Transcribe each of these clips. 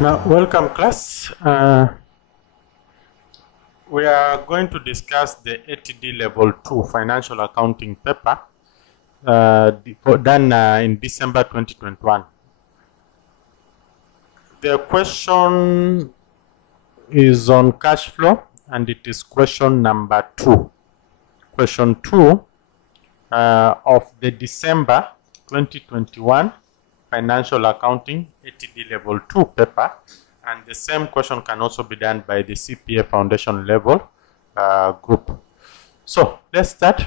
Now, welcome class. We are going to discuss the ATD Level 2 Financial Accounting paper done in December 2021. The question is on cash flow, and it is question number 2. Question 2 of the December 2021 Financial Accounting ATD Level 2 paper, and the same question can also be done by the CPA Foundation level group. So let's start.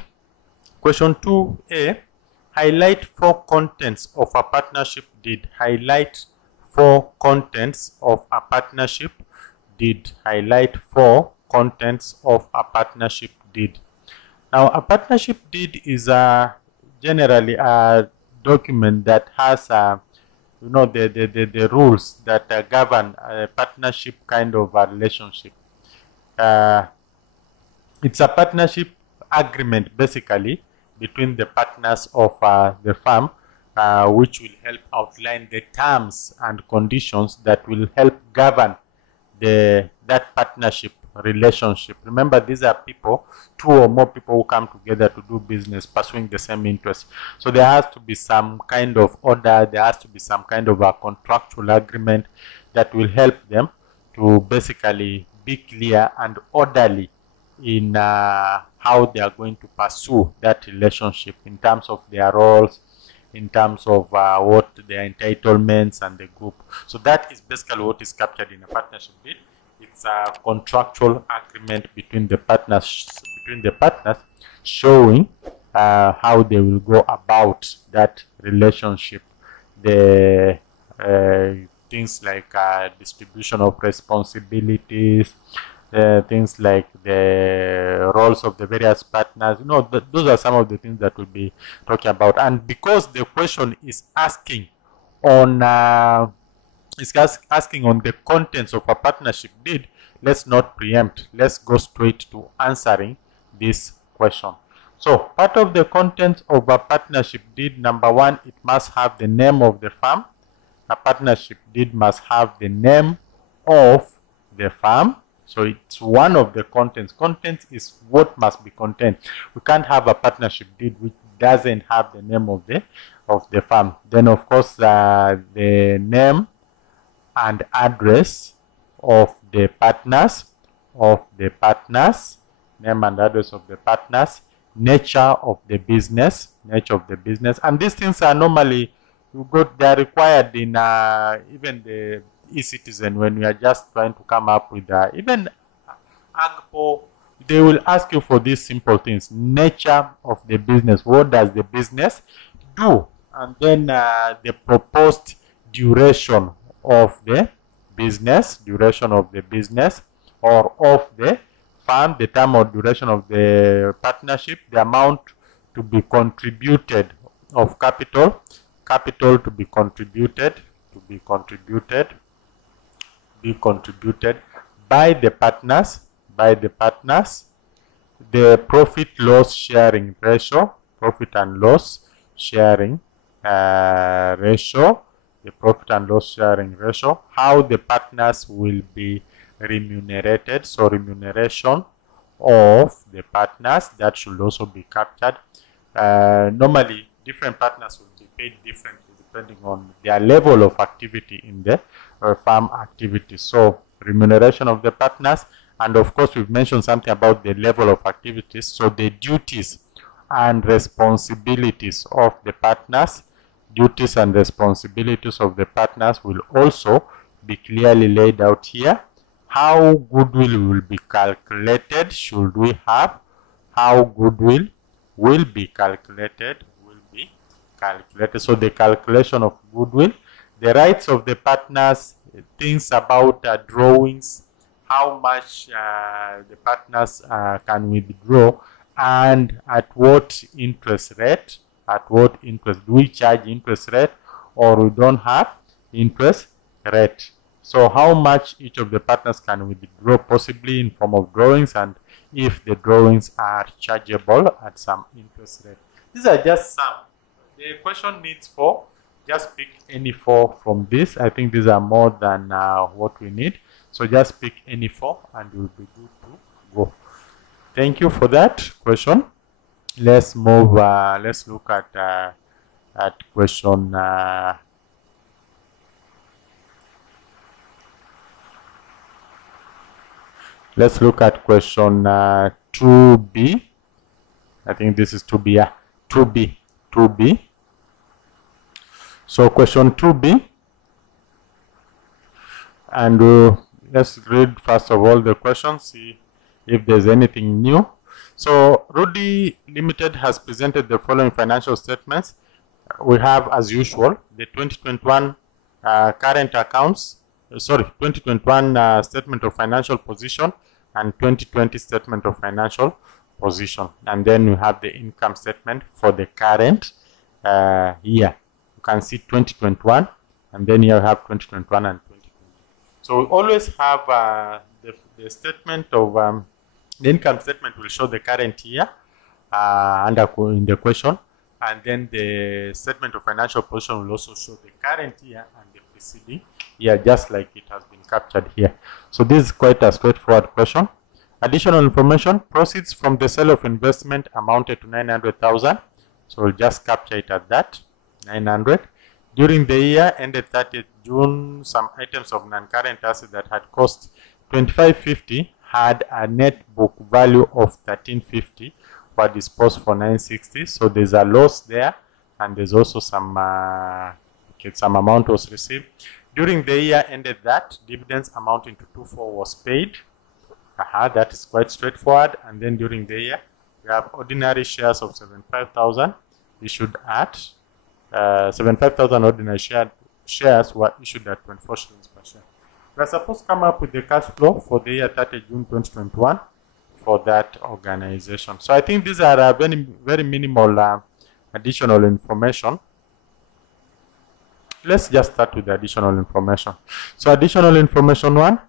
Question 2A, highlight 4 contents of a partnership deed. Highlight 4 contents of a partnership deed. Highlight 4 contents of a partnership deed. Now, a partnership deed is generally a document that has the rules that govern a partnership kind of a relationship. It's a partnership agreement basically between the partners of the firm, which will help outline the terms and conditions that will help govern that partnership relationship. Remember, these are people, 2 or more people who come together to do business pursuing the same interest. So there has to be some kind of order, there has to be some kind of a contractual agreement that will help them to basically be clear and orderly in how they are going to pursue that relationship in terms of their roles, in terms of what their entitlements and the group. So that is basically what is captured in a partnership deed. It's a contractual agreement between the partners, showing how they will go about that relationship. The things like distribution of responsibilities, things like the roles of the various partners. Those are some of the things that we'll be talking about. And because the question is asking on the contents of a partnership deed, let's not preempt. Let's go straight to answering this question. So, part of the contents of a partnership deed, number 1, it must have the name of the firm. A partnership deed must have the name of the firm. So it's one of the contents. Contents is what must be contained. We can't have a partnership deed which doesn't have the name of the firm. Then, of course, the name and address of the partners, name and address of the partners, nature of the business, and these things are normally they are required in even the e-citizen. When we are just trying to come up with even AGPO, they will ask you for these simple things: nature of the business, what does the business do, and then the proposed duration of the business, or of the firm, the term or duration of the partnership, the amount to be contributed of capital to be contributed by the partners, the profit and loss sharing ratio, how the partners will be remunerated. So remuneration of the partners, that should also be captured. Normally, different partners will be paid differently depending on their level of activity in the firm activity. So remuneration of the partners, and of course we've mentioned something about the level of activities. So the duties and responsibilities of the partners, will also be clearly laid out here. How goodwill will be calculated, should we have how goodwill will be calculated. So the calculation of goodwill, the rights of the partners, things about drawings, how much the partners can withdraw, and at what interest rate. Do we charge interest rate, or we don't have interest rate? So how much each of the partners can withdraw, possibly in form of drawings, and if the drawings are chargeable at some interest rate. These are just some. The question needs for just pick any 4 from this. I think these are more than what we need. So just pick any 4 and you'll be good to go. Thank you for that question. Let's move, let's look at question let's look at question 2B. I think this is 2B, yeah. 2B. So question 2B, and let's read first of all the question, see if there's anything new. So Rudy Limited has presented the following financial statements. We have, as usual, the 2021 current accounts, 2021 statement of financial position and 2020 statement of financial position. And then we have the income statement for the current year. You can see 2021, and then here we have 2021 and 2020. So we always have the statement of the income statement will show the current year in the question, and then the statement of financial position will also show the current year and the preceding year, just like it has been captured here. So this is quite a straightforward question. Additional information: proceeds from the sale of investment amounted to 900,000. So we'll just capture it at that, 900. During the year ended 30th June, some items of non-current assets that had cost 2550 had a net book value of 1350, were disposed for 960. So there's a loss there, and there's also some amount was received. During the year ended that, dividends amounting to 24 was paid. That is quite straightforward. And then during the year, we have ordinary shares of 75,000 issued at 75,000 ordinary shares were issued at 24 shillings per share. We are supposed to come up with the cash flow for the year 30 June 2021 for that organization. So I think these are very minimal additional information. Let's just start with the additional information. So additional information 1,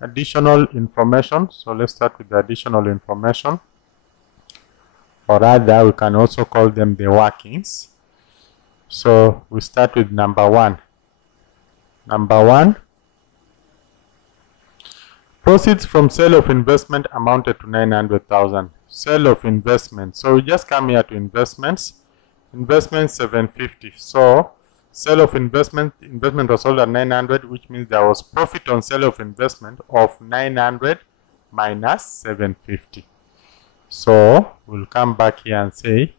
additional information. So let's start with the additional information, or rather we can also call them the workings. So we start with number 1. Number 1, proceeds from sale of investment amounted to 900,000. Sale of investment. So we just come here to investments. Investment 750. So sale of investment was sold at 900, which means there was profit on sale of investment of 900 minus 750. So we'll come back here and say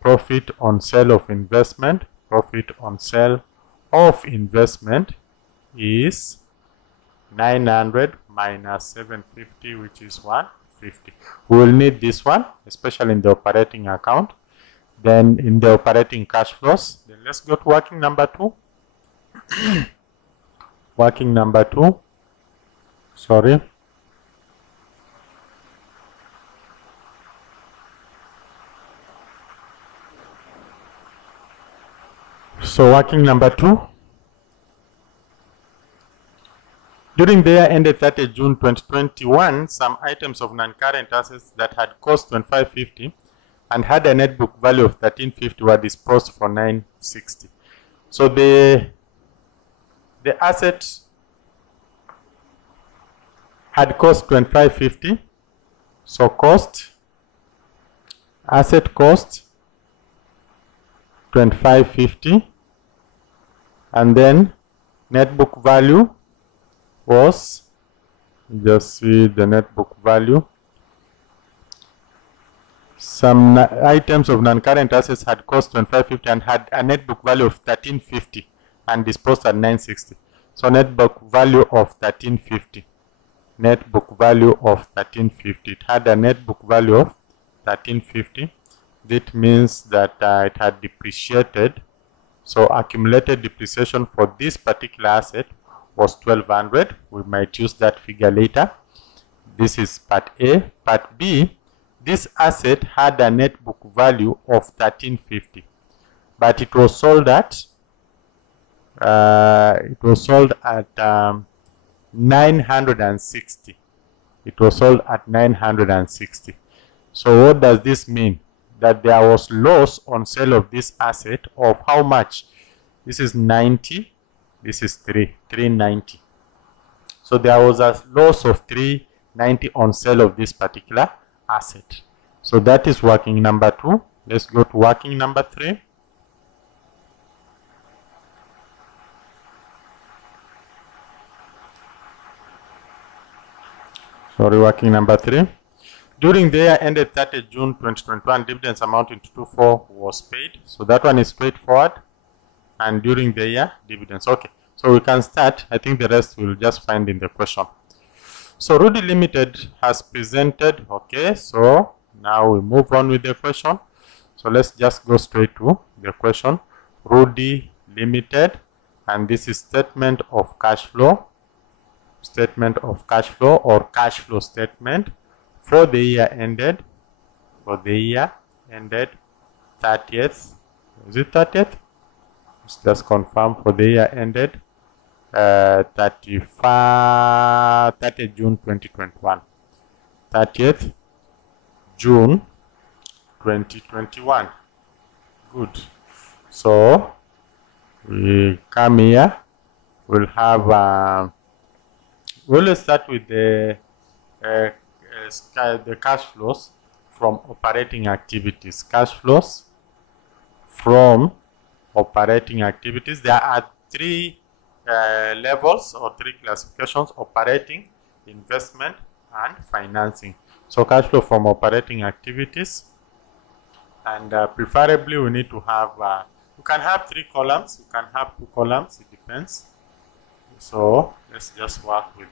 profit on sale of investment. Profit on sale of investment is 900 minus 750, which is 150. We will need this one, especially in the operating account. Then in the operating cash flows, then let's go to working number 2. Working number 2. Sorry. So working number 2. During the year ended 30 June 2021, some items of non-current assets that had cost 2550 and had a net book value of 1350 were disposed for 960. So the asset had cost 2550. So asset cost 2550, and then net book value was, just see the net book value. Some items of non-current assets had cost 2550 and had a net book value of 1350 and disposed at 960. So net book value of 1350. Net book value of 1350. It had a net book value of 1350. That means that it had depreciated. So accumulated depreciation for this particular asset was 1200. We might use that figure later. This is part A. Part B, this asset had a net book value of 1350, but it was sold at 960. It was sold at 960. So what does this mean? That there was loss on sale of this asset of how much? This is 90. This is 390. So there was a loss of 390 on sale of this particular asset. So that is working number 2. Let's go to working number 3. Sorry, working number 3. During the year ended 30 June 2021, dividends amounting to 24 was paid. So that one is straightforward. And during the year, dividends. Okay, so we can start. I think the rest we'll just find in the question. So Rudy Limited has presented. Okay, so now we move on with the question. So let's just go straight to the question. Rudy Limited, and this is statement of cash flow. Statement of cash flow or cash flow statement for the year ended. For the year ended 30th. Is it 30th? Let's just confirm. For the year ended 30 June 2021. 30th June 2021. Good. So we come here. We'll have we'll start with the cash flows from operating activities. Cash flows from operating activities. There are 3 levels or 3 classifications: operating, investment, and financing. So cash flow from operating activities, and preferably we need to have you can have 3 columns, you can have 2 columns, it depends. So let's just work with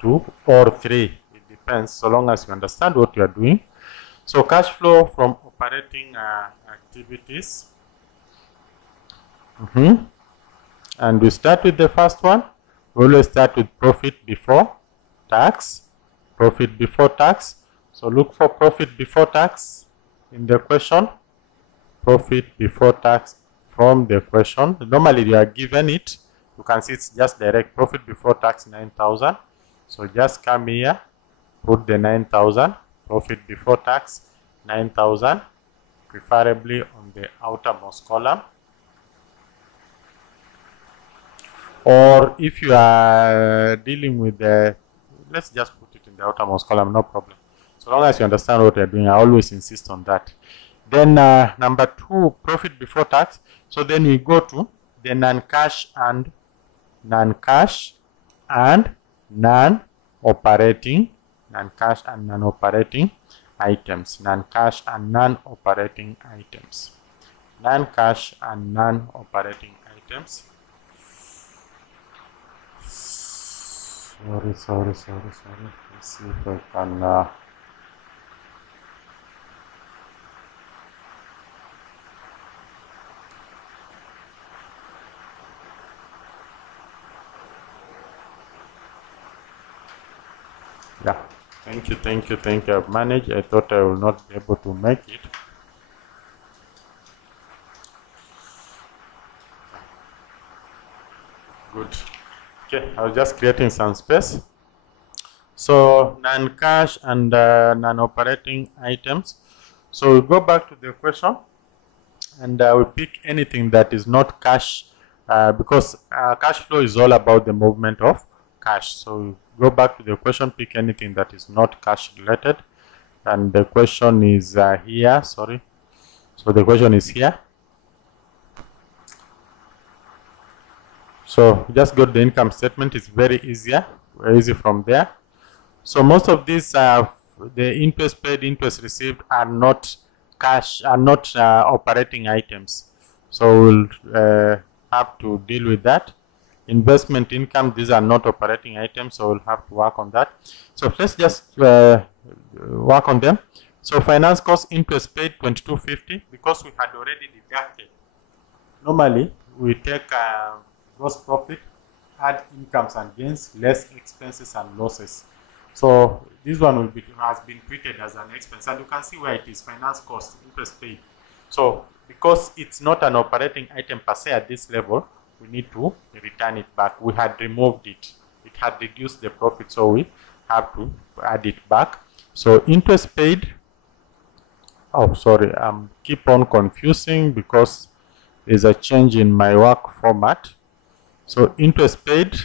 2 or 3, it depends, so long as you understand what you are doing. So cash flow from operating activities. And we start with the first one. We always start with profit before tax. Profit before tax. So look for profit before tax in the question. Profit before tax from the question. Normally you are given it. You can see it's just direct profit before tax 9,000. So just come here, put the 9,000. Profit before tax 9,000, preferably on the outermost column. Or if you are dealing with the, let's just put it in the outermost column, no problem. So long as you understand what you're doing, I always insist on that. Then number 2, profit before tax. So then we go to the non-cash and non-cash and non-operating, non-cash and non-operating items. Non-cash and non-operating items. Non-cash and non-operating items. Sorry. Let's see if I can yeah, thank you. I've managed. I thought I will not be able to make it. Good. Okay, I was just creating some space. So non-cash and non-operating items. So we go back to the question, and we pick anything that is not cash, because cash flow is all about the movement of cash. So go back to the question, pick anything that is not cash related, and the question is here. Sorry. So the question is here. So just go to the income statement. It's very easy from there. So most of these the interest paid, interest received are not cash, are not operating items. So we'll have to deal with that. Investment income, these are not operating items, so we'll have to work on that. So let's just work on them. So finance cost, interest paid 2250, because we had already deducted. Normally we take gross profit, add incomes and gains, less expenses and losses. So this one will be, has been treated as an expense, and you can see where it is, finance cost, interest paid. So because it's not an operating item per se at this level, we need to return it back. We had removed it. It had reduced the profit, so we have to add it back. So interest paid, oh sorry, keep on confusing because there's a change in my work format. So interest paid,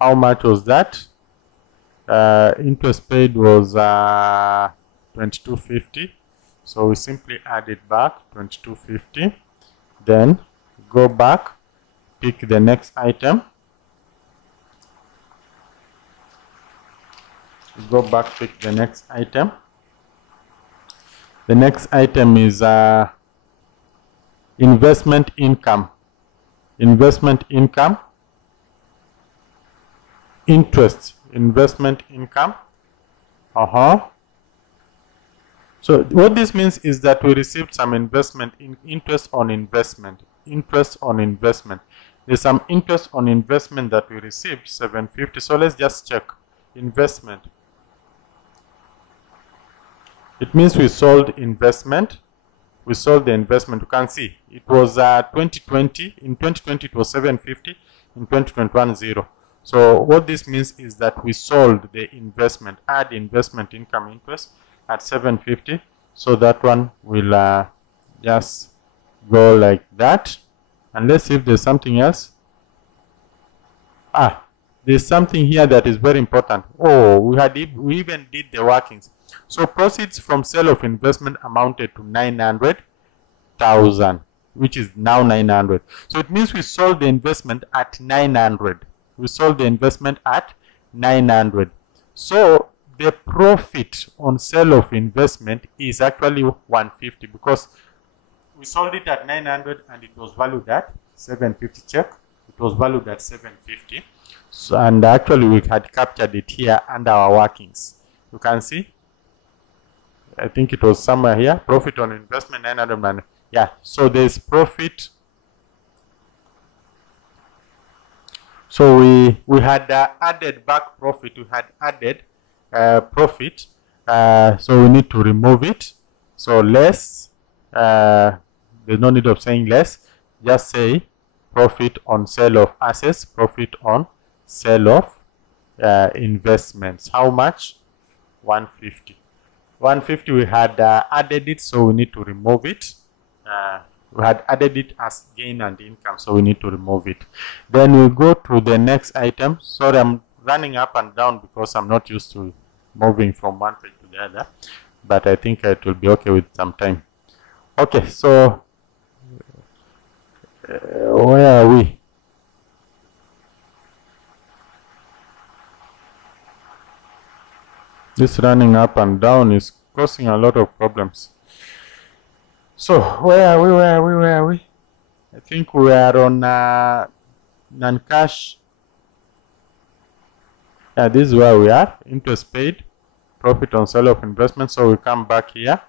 how much was that? Interest paid was 2250. So we simply add it back, 2250. Then go back, pick the next item. Go back, pick the next item. The next item is investment income. Investment income. Interest. Investment income. So what this means is that we received some investment in interest on investment. Interest on investment. There's some interest on investment that we received, 750. So let's just check. Investment. It means we sold investment. We sold the investment. You can see it was 2020. In 2020 it was 750. In 2021 0. So what this means is that we sold the investment. Add investment income interest at 750. So that one will just go like that. And let's see if there's something else. There's something here that is very important. We even did the workings. So proceeds from sale of investment amounted to 900,000, which is now 900. So it means we sold the investment at 900. We sold the investment at 900. So the profit on sale of investment is actually 150 because we sold it at 900 and it was valued at 750. Check. It was valued at 750. So, and actually we had captured it here under our workings. You can see. I think it was somewhere here. Profit on investment 900. Yeah. So there's profit. So we had added back profit. We had added profit. So we need to remove it. So less. There's no need of saying less. Just say profit on sale of assets. Profit on sale of investments. How much? 150. 150 we had added it, so we need to remove it. We had added it as gain and income, so we need to remove it. Then we go to the next item. Sorry, I'm running up and down because I'm not used to moving from one page to the other, but I think it will be okay with some time. Okay, so where are we? This running up and down is causing a lot of problems. So where are we? I think we are on non-cash. Yeah, this is where we are. Interest paid, profit on sale of investment. So we come back here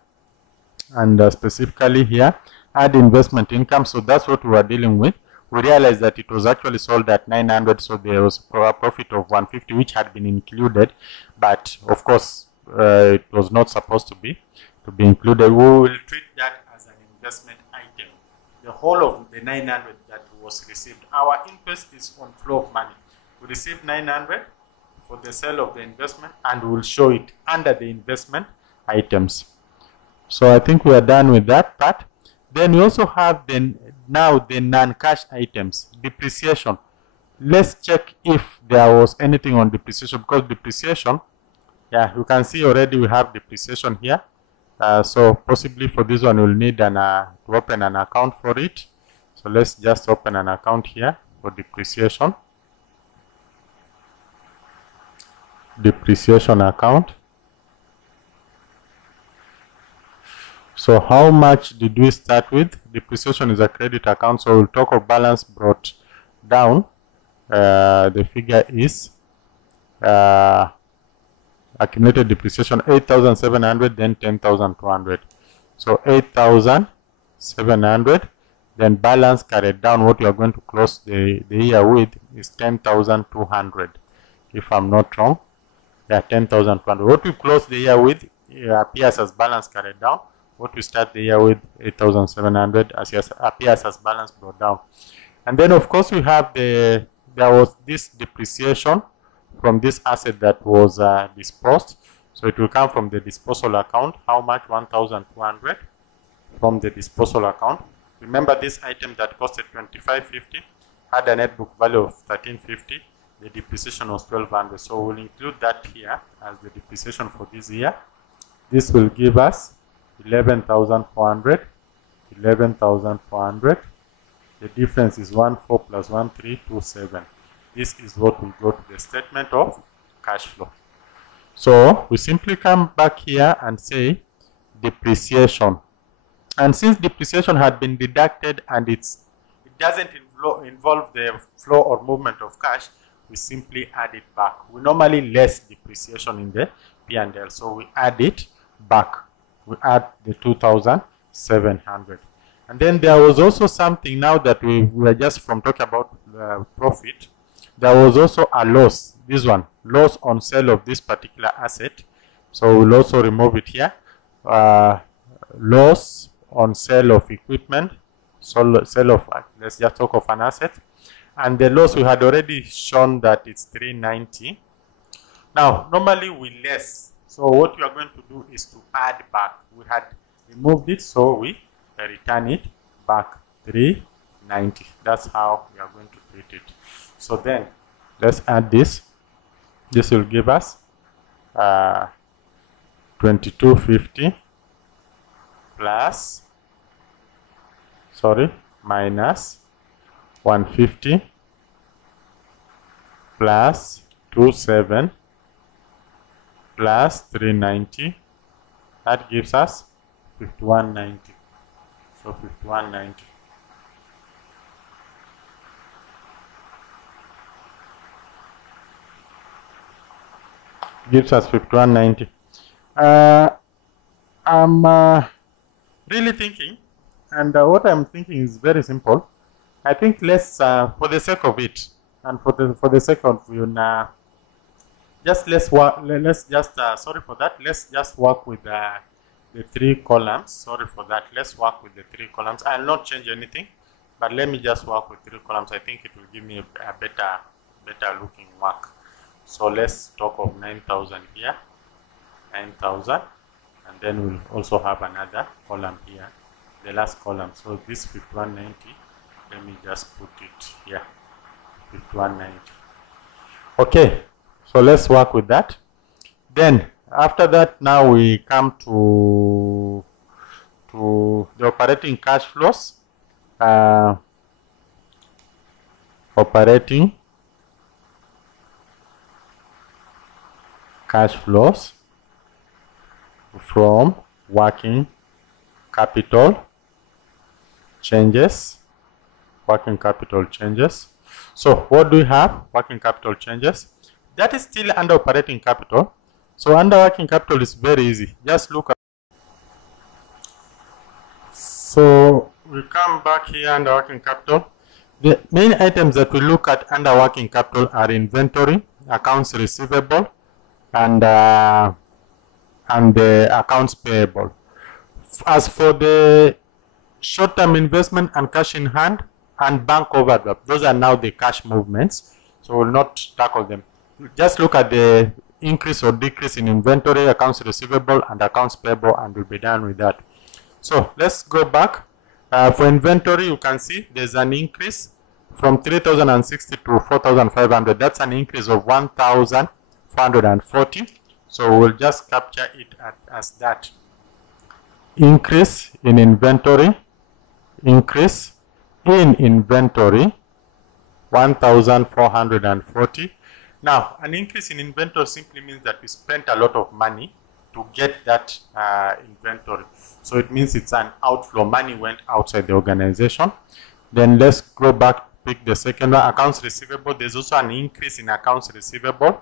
and specifically here, add investment income. So that's what we were dealing with. We realized that it was actually sold at 900, so there was a profit of 150 which had been included, but of course it was not supposed to be included. We will treat that as an investment item. The whole of the 900 that was received, our interest is on flow of money. We received 900 for the sale of the investment and we will show it under the investment items. So I think we are done with that part. Then we also have now the non-cash items. Depreciation. Let's check if there was anything on depreciation, because depreciation, yeah, you can see already we have depreciation here. So possibly for this one we'll need to open an account for it. So let's just open an account here for depreciation. Depreciation account. So how much did we start with? Depreciation is a credit account, so we'll talk of balance brought down. The figure is accumulated depreciation 8,700, then 10,200. So 8,700, then balance carried down. What you are going to close the year with is 10,200, if I'm not wrong. Yeah, 10,200. What we close the year with appears as balance carried down. What we start the year with, 8,700, appears as balance brought down. And then of course we have there was this depreciation from this asset that was disposed. So it will come from the disposal account. How much? 1,200 from the disposal account. Remember, this item that costed 25.50 had a net book value of 13.50. The depreciation was 1,200. So we'll include that here as the depreciation for this year. This will give us 11,400. 11,400. The difference is 14 plus 1327. This is what we go to the statement of cash flow. So we simply come back here and say depreciation. And since depreciation had been deducted and it doesn't involve the flow or movement of cash, we simply add it back. We normally less depreciation in the P&L, so we add it back. We add the 2,700. And then there was also something, now that we were just from talking about profit, there was also a loss. This one, loss on sale of this particular asset. So we'll also remove it here. Loss on sale of equipment. So sale of, let's just talk of an asset. And the loss, we had already shown that it's 390. Now, normally we less. So what we are going to do is to add back. We had removed it, so we return it back, 390. That's how we are going to treat it. So then let's add this. This will give us 2250 plus, minus 150 plus 27 plus 390. That gives us 5190. So 5190. Gives us 5190. I'm really thinking, and what I'm thinking is very simple. I think let's, for the sake of it, and for the sake of you now, just let's work. Let's just sorry for that. Let's just work with the 3 columns. Sorry for that. Let's work with the 3 columns. I'll not change anything, but let me just work with 3 columns. I think it will give me a better looking work. So let's talk of 9,000 here, 9,000, and then we'll also have another column here, the last column. So this 5190, let me just put it here, 5190. Okay, so let's work with that. Then after that, now we come to the operating cash flows. Operating cash flows from working capital changes. Working capital changes. So what do we have? Working capital changes. That is still under operating capital. So under working capital is very easy. Just look at. So we come back here under working capital. The main items that we look at under working capital are inventory, accounts receivable, and the accounts payable. As for the short-term investment and cash in hand and bank overdraft, those are now the cash movements, so we'll not tackle them. Just look at the increase or decrease in inventory, accounts receivable, and accounts payable, and we'll be done with that. So let's go back. For inventory, you can see there's an increase from 3,060 to 4,500. That's an increase of 1,440. So we'll just capture it as that. Increase in inventory. Increase in inventory, 1,440. Now, an increase in inventory simply means that we spent a lot of money to get that inventory. So it means it's an outflow. Money went outside the organization. Then let's go back, pick the second one, accounts receivable. There's also an increase in accounts receivable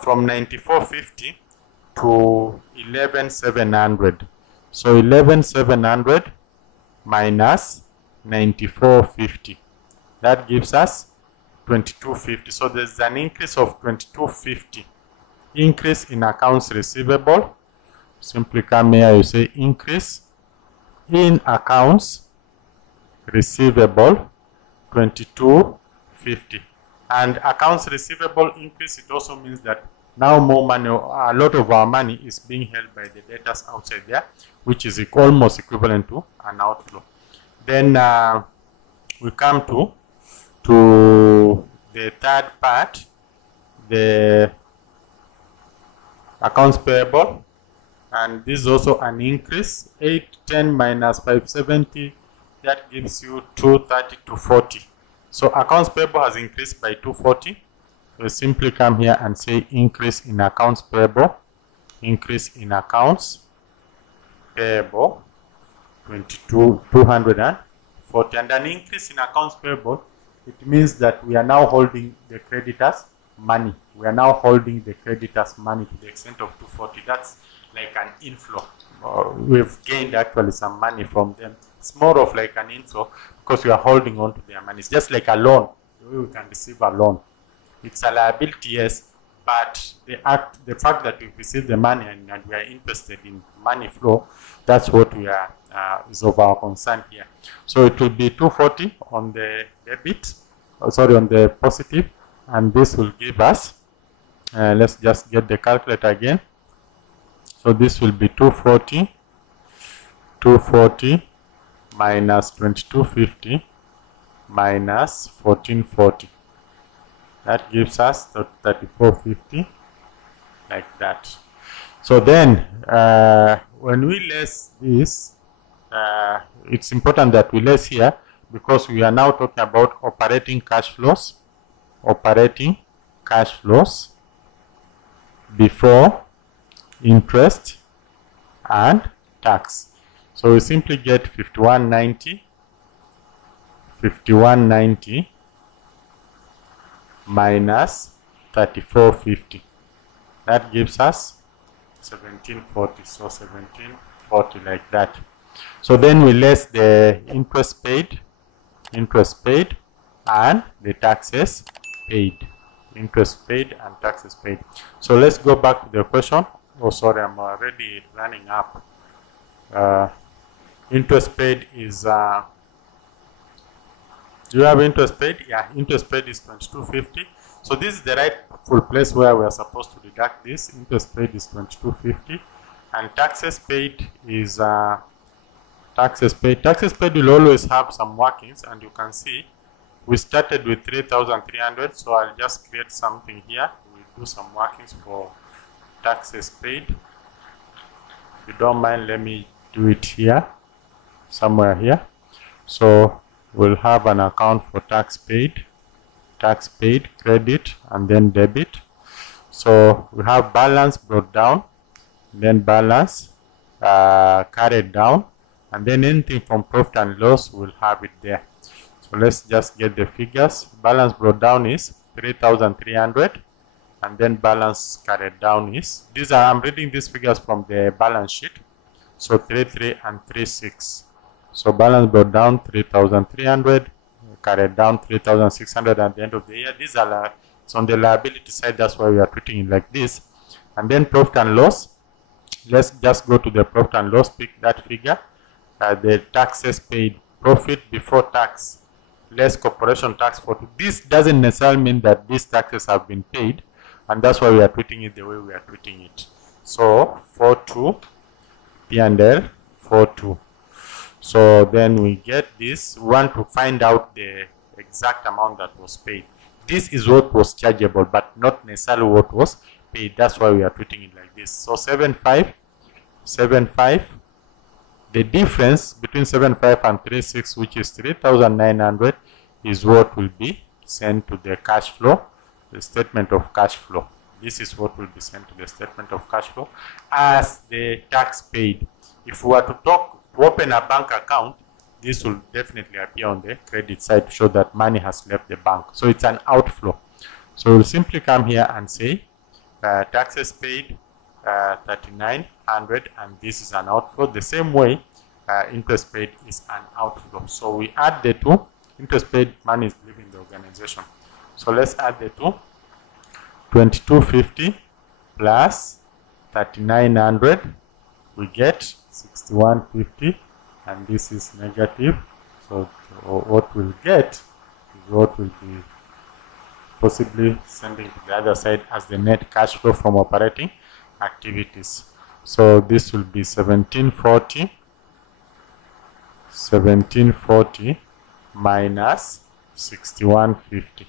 from 9,450 to 11,700. So 11,700 minus 9,450. That gives us 2,250. So there's an increase of 2,250. Increase in accounts receivable. Simply come here, you say increase in accounts receivable, 2,250. And accounts receivable increase, it also means that Now more money, a lot of our money is being held by the debtors outside there, which is almost equivalent to an outflow. Then we come to the third part, the accounts payable, and this is also an increase. 810 minus 570, that gives you 230 to 40. So accounts payable has increased by 240. We simply come here and say increase in accounts payable, increase in accounts payable 240, and an increase in accounts payable, it means that we are now holding the creditors money. We are now holding the creditors money to the extent of 240. That's like an inflow. We've gained actually some money from them. It's more of like an inflow because we are holding on to their money. It's just like a loan. We can receive a loan. It's a liability, yes, but the fact that we've received the money and we are interested in money flow, that's what we are is of our concern here. So it will be 240 on the debit, on the positive, and this will give us, let's just get the calculator again. So this will be 240 minus 2250 minus 1440. That gives us 3450, like that. So then when we less this, it's important that we less here because we are now talking about operating cash flows before interest and tax. So we simply get 5190 minus 3450. That gives us 1740. So 1740, like that. So then we less the interest paid and the taxes paid. Interest paid and taxes paid. So let's go back to the question. Oh, sorry, I'm already running up. Interest paid is do you have interest paid? Yeah, interest paid is 2250. So this is the rightful place where we are supposed to deduct this. Interest paid is 2250, and taxes paid is taxes paid. Taxes paid will always have some workings, and you can see we started with 3,300. So I'll just create something here. We'll do some workings for taxes paid. If you don't mind, let me do it here, somewhere here. So we'll have an account for tax paid, credit, and then debit. So we have balance brought down, then balance carried down, and then anything from profit and loss, we'll have it there. So let's just get the figures. Balance brought down is 3,300, and then balance carried down is, these are, I'm reading these figures from the balance sheet. So 33 and 36. So balance brought down 3,300, carried down 3,600 at the end of the year. These are it's on the liability side, that's why we are treating it like this. And then profit and loss. Let's just go to the profit and loss, pick that figure. The taxes paid, profit before tax, less corporation tax. This doesn't necessarily mean that these taxes have been paid, and that's why we are treating it the way we are treating it. So 42 P&L 42. So then we get this. We want to find out the exact amount that was paid. This is what was chargeable, but not necessarily what was paid. That's why we are treating it like this. So 75. The difference between 75 and 36, which is 3,900, is what will be sent to the cash flow, the statement of cash flow. This is what will be sent to the statement of cash flow as the tax paid. If we were to open a bank account, this will definitely appear on the credit side to show that money has left the bank. So it's an outflow. So we'll simply come here and say taxes paid 3,900, and this is an outflow. The same way interest paid is an outflow. So we add the two. Interest paid money is leaving the organization. So let's add the two. 2250 plus 3,900, we get 6150, and this is negative. So what we'll get is what will be possibly sending to the other side as the net cash flow from operating activities. So this will be 1740 minus 6150.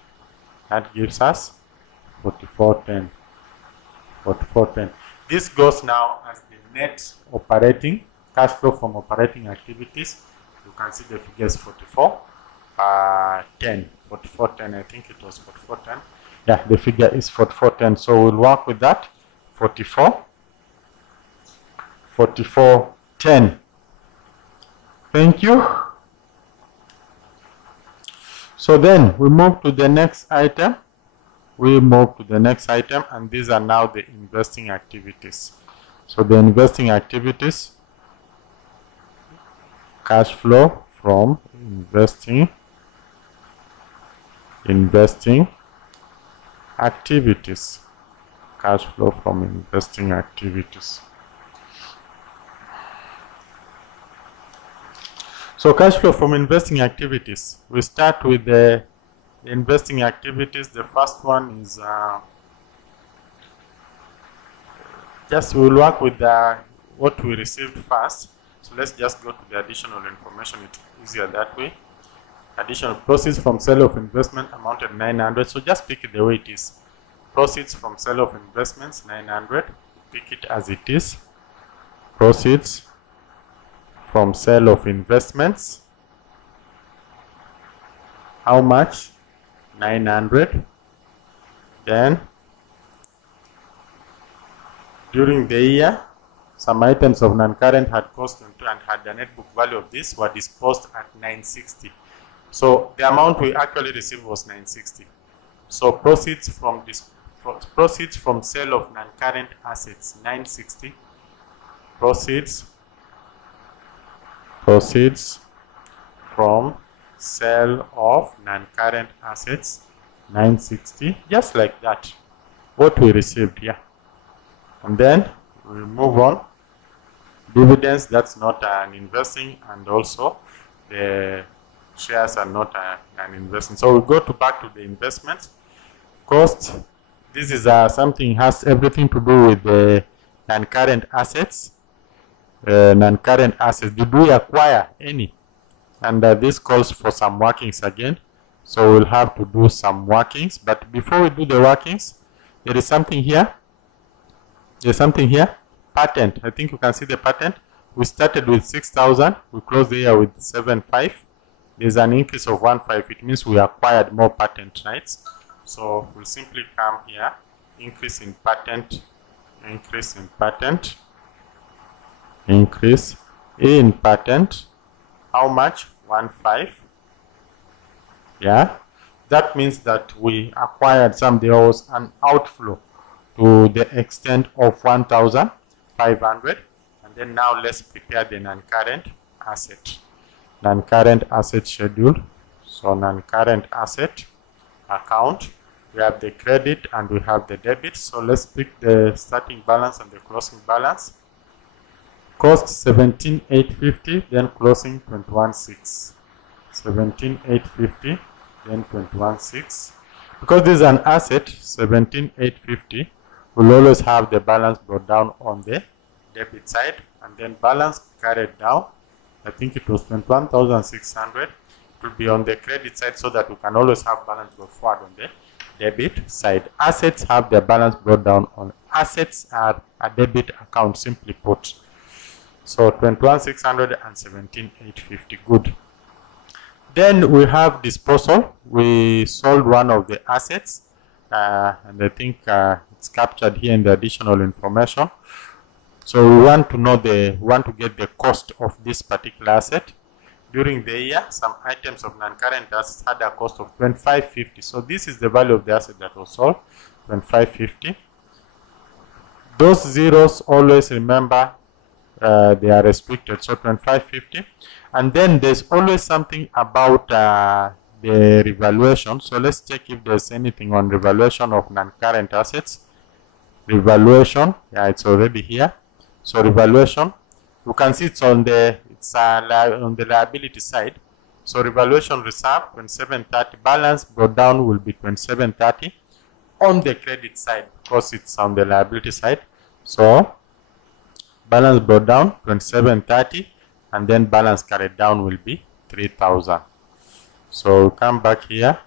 That gives us 4410. This goes now as the net operating cash flow from operating activities. You can see the figures 4410. I think it was 4410. Yeah, the figure is 4410. So we'll work with that. 4410. Thank you. So then we move to the next item. And these are now the investing activities. So the investing activities, cash flow from investing activities. Cash flow from investing activities. So cash flow from investing activities. We start with the investing activities. The first one is we'll work with what we received first. So let's just go to the additional information. It's easier that way. Additional proceeds from sale of investment amounted 900. So just pick it the way it is. Proceeds from sale of investments 900. Pick it as it is. Proceeds from sale of investments. How much? 900. Then during the year, some items of non-current had cost and had the net book value of this were disposed at 960. So the amount we actually received was 960. So proceeds from sale of non-current assets 960. Proceeds from sale of non-current assets 960, just like that, what we received here. And then we move on. Dividends, that's not an investing, and also the shares are not an investment. So we go back to the investments. Cost, this is something has everything to do with the non-current assets. Did we acquire any? And this calls for some workings again. So we'll have to do some workings. But before we do the workings, there is something here. Patent. I think you can see the patent. We started with 6,000. We closed the year with 7.5. There's an increase of 1.5. It means we acquired more patent rights. So we'll simply come here. Increase in patent. How much? 1.5. Yeah. That means that we acquired some. There was an outflow to the extent of 1,500. And then now let's prepare the non-current asset. Non-current asset schedule. So non-current asset account. We have the credit and we have the debit. So let's pick the starting balance and the closing balance. Cost 17,850, then closing 21,600. 17,850, then 21,600. Because this is an asset, 17,850, we'll always have the balance brought down on the debit side, and then balance carried down. I think it was 21,600. It will be on the credit side so that we can always have balance brought forward on the debit side. Assets have their balance brought down on. Assets are a debit account, simply put. So 21,600 and 17,850. Good. Then we have disposal. We sold one of the assets, and I think it's captured here in the additional information. So we want to know to get the cost of this particular asset. During the year, some items of non-current assets had a cost of 2550. So this is the value of the asset that was sold, 2550. Those zeros, always remember, they are restricted, so 2550. And then there's always something about the revaluation. So let's check if there's anything on revaluation of non-current assets. Revaluation, yeah, it's already here. So revaluation, you can see it's on the liability side. So revaluation reserve 2730, balance brought down will be 2730 on the credit side because it's on the liability side. So balance brought down 2730, and then balance carried down will be 3000. So come back here,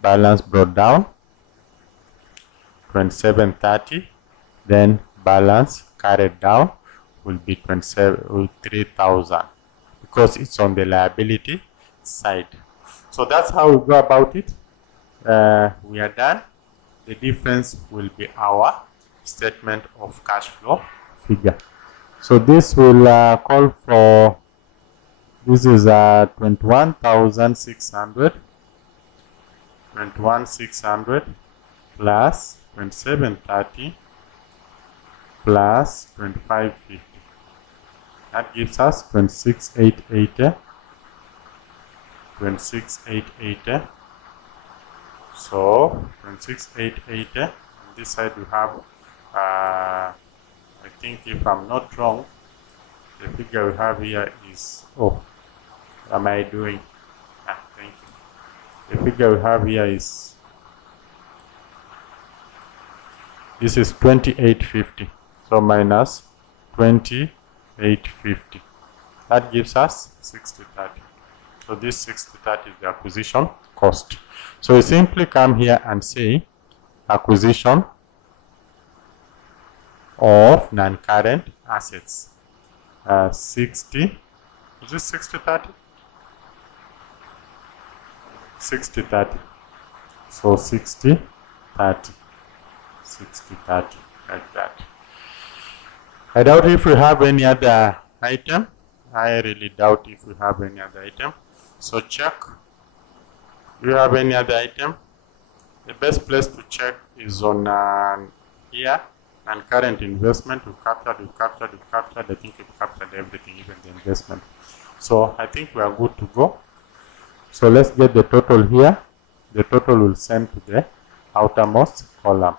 balance brought down 2730, then balance carried down will be 3000 because it's on the liability side. So that's how we go about it. We are done. The difference will be our statement of cash flow figure. So this will call for, this is 21,600 plus 2730 plus 2550. That gives us 26,880. 26,880. So 26,880. On this side we have, I think if I'm not wrong, the figure we have here is, oh, what am I doing? Thank you. The figure we have here is, this is 2850. So minus 2850. That gives us 6030. So this 6030 is the acquisition cost. So we simply come here and say acquisition of non-current assets. 60, is this 6030? 6030. So 6030. 6030, like that. I doubt if we have any other item. I really doubt if we have any other item. So check. Do you have any other item? The best place to check is on here. And current investment, we've captured. I think we've captured everything, even the investment. So I think we are good to go. So let's get the total here. The total will send to the outermost column.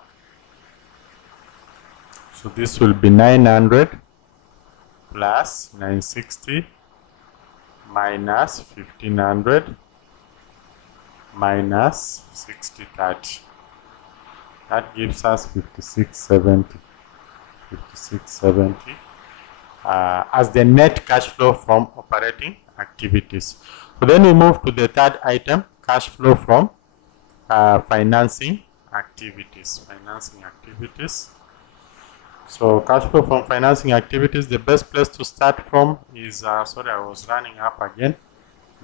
So this will be 900 plus 960 minus 1500 minus 6030. That gives us 5670. 5670 as the net cash flow from operating activities. So then we move to the third item, cash flow from financing activities. So cash flow from financing activities, the best place to start from is, sorry, I was running up again.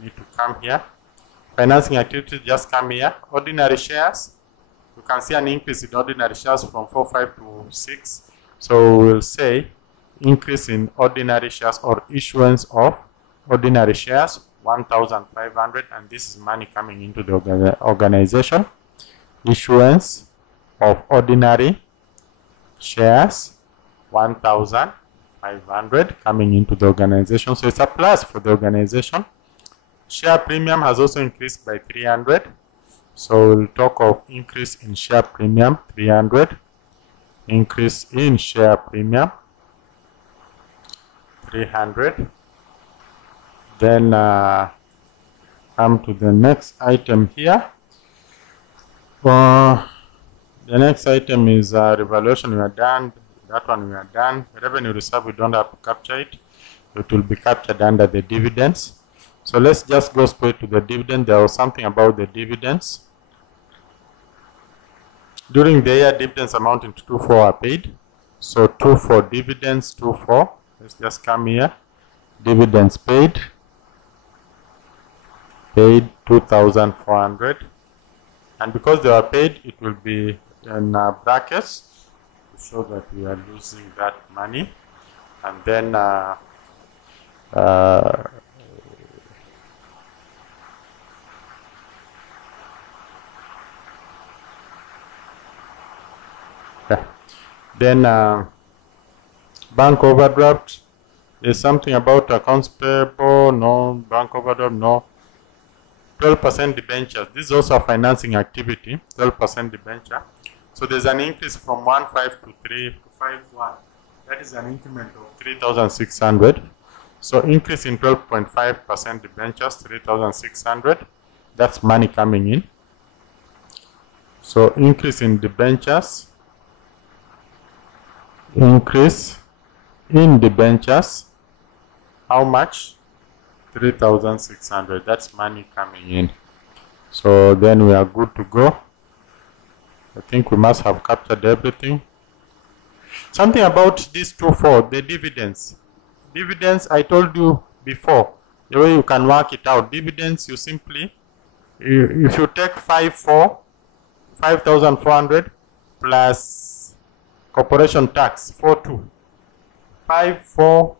Need to come here. Financing activities, just come here. Ordinary shares, you can see an increase in ordinary shares from 45 to 6. So we'll say increase in ordinary shares or issuance of ordinary shares 1,500, and this is money coming into the organization. Issuance of ordinary shares 1,500 coming into the organization, so it's a plus for the organization. Share premium has also increased by 300, so we'll talk of increase in share premium 300, increase in share premium 300. Then come to the next item here. The next item is revaluation. We are done. That one we are done. Revenue reserve, we don't have to capture it. It will be captured under the dividends. So let's just go straight to the dividend. There was something about the dividends. During the year, dividends amounting to 2,400 are paid. So 2,400 dividends, 2,400. Let's just come here. Dividends paid 2,400. And because they are paid, it will be in brackets to show that we are losing that money. And then bank overdraft. There's something about accounts payable, no. Bank overdraft, no. 12% debenture. This is also a financing activity, 12% debenture. So there's an increase from 1,500 to 3,551. That is an increment of 3,600. So increase in 12.5% debentures, 3,600. That's money coming in. So increase in debentures, increase in debentures, how much? 3,600. That's money coming in. So then we are good to go. I think we must have captured everything. Something about this 2.4, the dividends. Dividends, I told you before, the way you can work it out. Dividends, you simply, if you take 5,400 plus corporation tax, 4,2. 5,4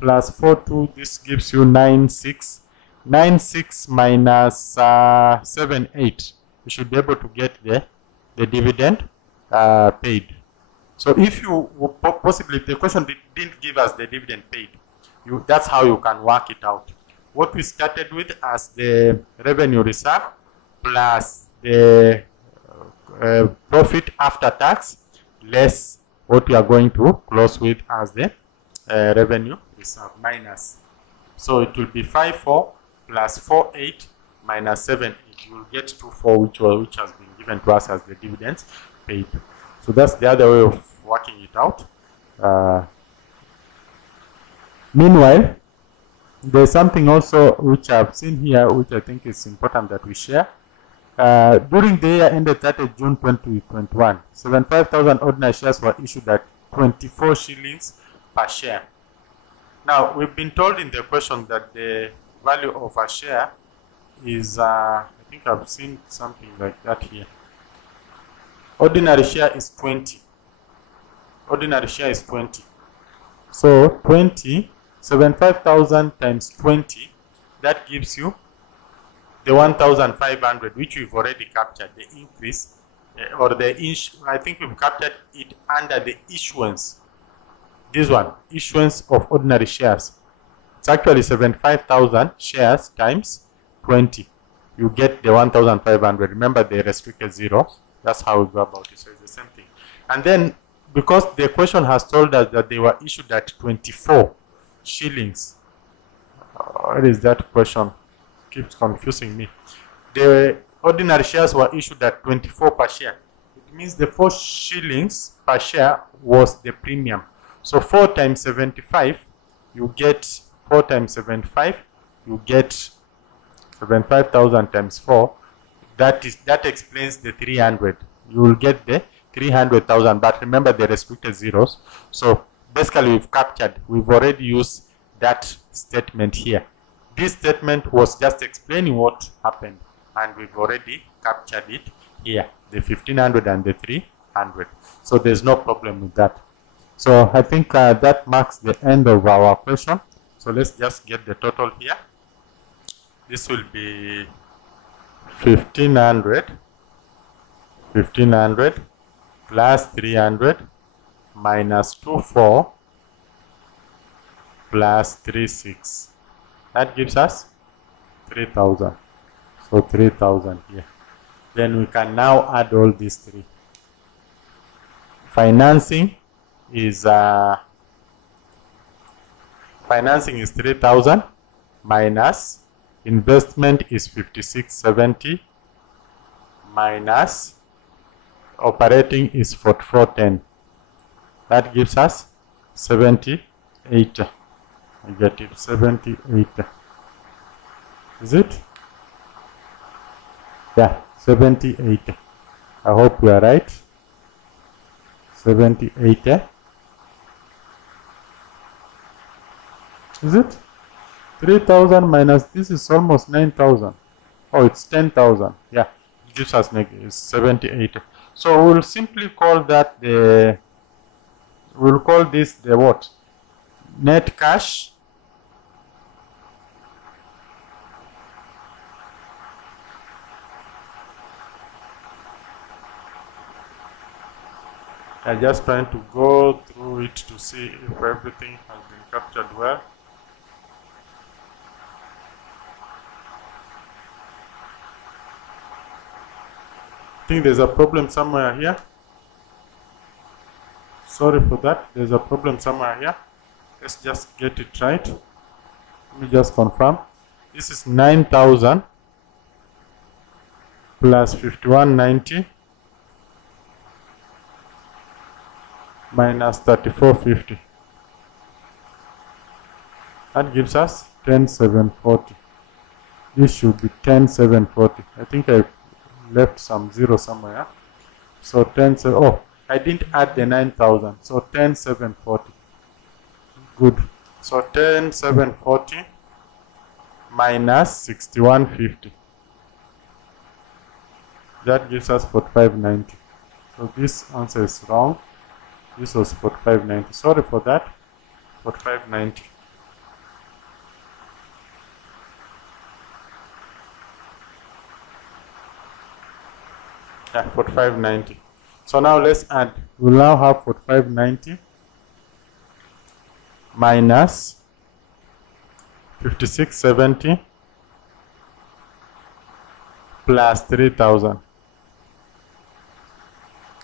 plus 4,2, this gives you 9,6. 9,6 minus 7,8. You should be able to get the dividend paid. So if you possibly, the question didn't give us the dividend paid, that's how you can work it out. What we started with as the revenue reserve plus the profit after tax less what we are going to close with as the revenue reserve minus. So it will be 5,4 plus 4,8 minus 7,8. You will get 2,4, which has been given to us as the dividends paid. So that's the other way of working it out. Meanwhile, there's something also which I've seen here, which I think is important that we share. During the year ended 30 June 2021, 75,000 ordinary shares were issued at 24 shillings per share. Now, we've been told in the question that the value of a share is, I think I've seen something like that here. Ordinary share is 20. Ordinary share is 20. So 20, 75,000 times 20, that gives you the 1,500, which we've already captured, the increase, or the I think we've captured it under the issuance. This one, issuance of ordinary shares. It's actually 75,000 shares times 20. You get the 1,500. Remember the restricted zeros. That's how we go about it. So it's the same thing. And then, because the question has told us that they were issued at 24 shillings. What is that question? Keeps confusing me. The ordinary shares were issued at 24 per share. It means the 4 shillings per share was the premium. So 4 times 75, you get 4 times 75, you get 75,000 times 4. That explains the 300. You will get the 300,000, but remember the restricted zeros. So basically we've already used that statement here. This statement was just explaining what happened, and we've already captured it here, the 1,500 and the 300. So there's no problem with that. So I think that marks the end of our question. So let's just get the total here. This will be 1,500 plus 300 minus 24 plus 36. That gives us 3,000. So 3,000 here. Then we can now add all these three. Financing is 3,000 minus investment is 5,670 minus operating is 4,410. That gives us 78. I get it, 78. Is it? Yeah, 78. I hope we are right. 78. Is it? 3,000 minus this is almost 9,000. Oh, it's 10,000. Yeah, it gives us 78. So we'll simply call that we'll call this the what? Net cash I'm just trying to go through it to see if everything has been captured well. I think there's a problem somewhere here. Sorry for that. There's a problem somewhere here. Let's just get it right. Let me just confirm. This is 9,000 plus 5190 minus 3450. That gives us 10,740. This should be 10,740. I think I left some zero somewhere. So 10,740. Oh, I didn't add the 9,000. So 10,740. Good. So 10,740 minus 6150. That gives us 4590. So this answer is wrong. This was 4590. Sorry for that. 4590. Yeah, 4590. So now let's add. We'll now have 4590 minus 5670 plus 3000.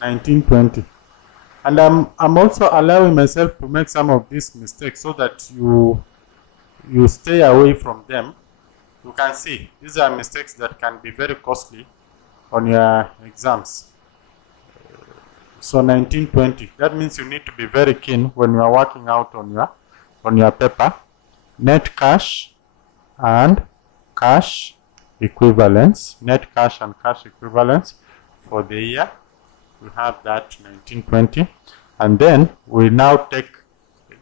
1920. And I'm also allowing myself to make some of these mistakes so that you stay away from them. You can see these are mistakes that can be very costly on your exams. So 1920. That means you need to be very keen when you are working out on your paper. Net cash and cash equivalents. Net cash and cash equivalents for the year. We have that 1920, and then we now take,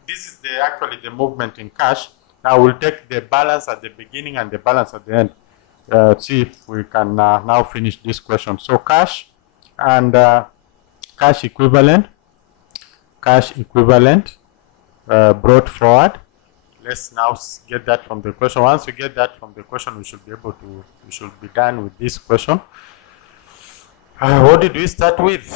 this is actually the movement in cash. Now we'll take the balance at the beginning and the balance at the end. See if we can now finish this question. So cash and cash equivalent brought forward. Let's now get that from the question. Once we get that from the question, we should be done with this question. What did we start with?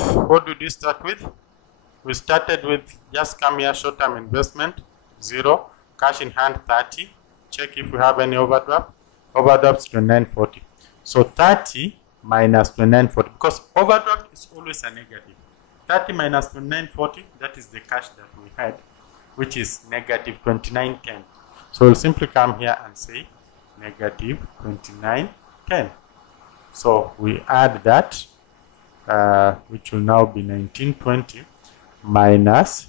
We started with just come here, short-term investment, 0, cash in hand 30. Check if we have any overdraft. Overdraft is 2940. So 30 minus 2940, because overdraft is always a negative. 30 minus 2940, that is the cash that we had, which is negative 2910. So we'll simply come here and say negative 2910. So we add that. Which will now be 1920 minus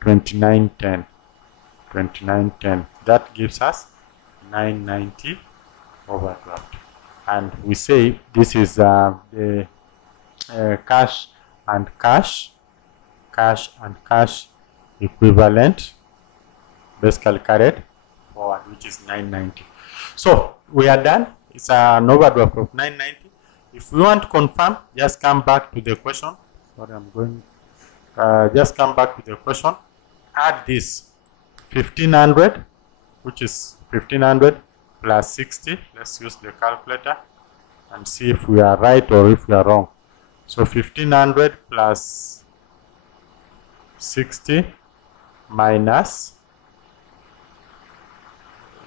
2910. 2910. That gives us 990 overdraft. And we say this is the cash and cash equivalent basically carried forward, which is 990. So we are done. It's an overdraft of 990. If we want to confirm, just come back to the question. Sorry, just come back to the question. Add this 1500, which is 1500 plus 60. Let's use the calculator and see if we are right or if we are wrong. So 1500 plus 60 minus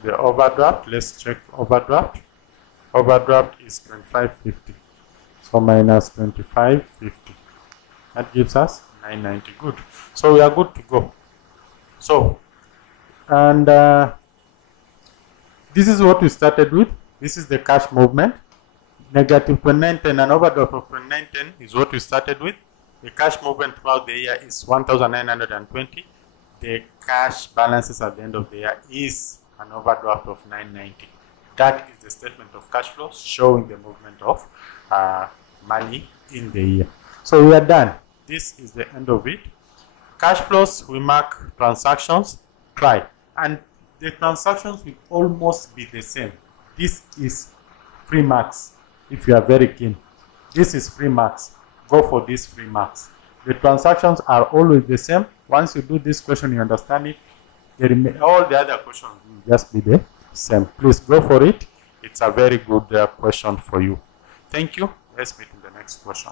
the overdraft. Let's check overdraft. Overdraft is 2550. So minus 2550. That gives us 990. Good. So we are good to go. So, and this is what we started with. This is the cash movement. Negative 2910 and overdraft of 2910 is what we started with. The cash movement throughout the year is 1920. The cash balances at the end of the year is an overdraft of 990. That is the statement of cash flow showing the movement of money in the year. So we are done. This is the end of it. Cash flows, we mark transactions, try. And the transactions will almost be the same. This is free marks if you are very keen. This is free marks. Go for these free marks. The transactions are always the same. Once you do this question, you understand it. All the other questions will just be the same. Please go for it. It's a very good question for you. Thank you. Let's meet in the next question.